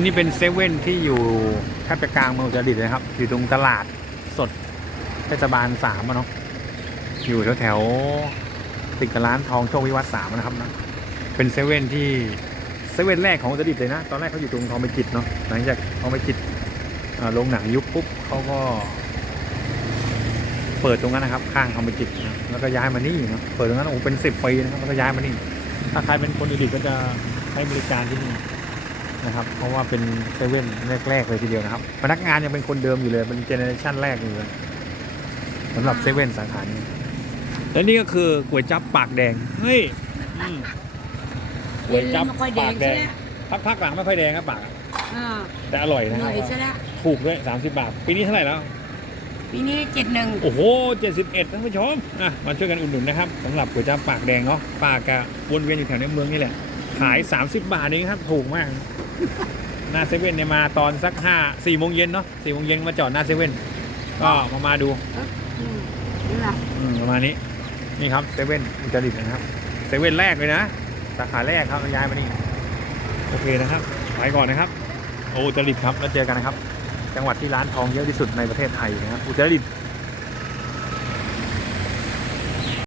นี่เป็นเซเว่นที่อยู่แทบจะกลางเมืองอุตรดิตนะครับ อยู่ตรงตลาดสดเทศบาลสามอะเนาะอยู่แถวแถวติดกับร้านทองโชควิวัฒน์สามนะครับนะเป็นเซเว่นที่เซเว่นแรกของอุตรดิตเลยนะ ตอนแรกเขาอยู่ตรงทองไปจิตเนาะหลังจากทองไปจิตโรงหนังยุบปุ๊บเขาก็ เปิดตรงนั้นนะครับ ข้างทองไปจิตนะแล้วก็ย้ายมานี่นะเปิดตรงนั้นโอ้เป็นสิบปีนะครับแล้วก็ย้ายมานี่ถ้าใครเป็นคนอุตรดิตก็จะใช้บริการที่นี่ นะครับ เพราะว่าเป็นเซเว่นแรก ๆ เลยทีเดียวนะครับ พนักงานยังเป็นคนเดิมอยู่เลยเป็นเจเนอเรชันแรกอยู่เลยสำหรับเซเว่นสาขานี้แล้วนี่ก็คือก๋วยจั๊บปากแดงเฮ้ยอืมก๋วยจั๊บไม่ค่อยแดปางกแดใช่งไหมพักๆหลังไม่ค่อยแดงครับปากอะอ่าแต่อร่อยนะหคน่รับอยใช่แล้วถูกด้วย30 บาท ปีนี้เท่าไหร่แล้ว ปีนี้เจ็ดหนึ่งโอ้โห 71ท่านผู้ชมอะมาช่วยกันอุดหนุนนะครับสำหรับก๋วยจั๊บปากแดงเนาะปากกะวนเวียนอยู่แถวในเมืองนี่แหละ ขาย 30 บาทเองครับ ถูกมาก หน้าเซเว่นเนี่ยมาตอนสักห้าสี่โมงเย็นเนาะสี่โมงเย็นมาจอดหน้าเซเว่นก็มามาดูอืมนี่แหละอืมประมาณนี้นี่ครับเซเว่นอุตรดิตถ์นะครับเซเว่นแรกเลยนะสาขาแรกครับแล้วย้ายมานี่โอเคนะครับไปก่อนนะครับ โออุตรดิตถ์ครับแล้วเจอกันนะครับ จังหวัดที่ร้านทองเยอะที่สุดในประเทศไทยนะครับอุตรดิตถ์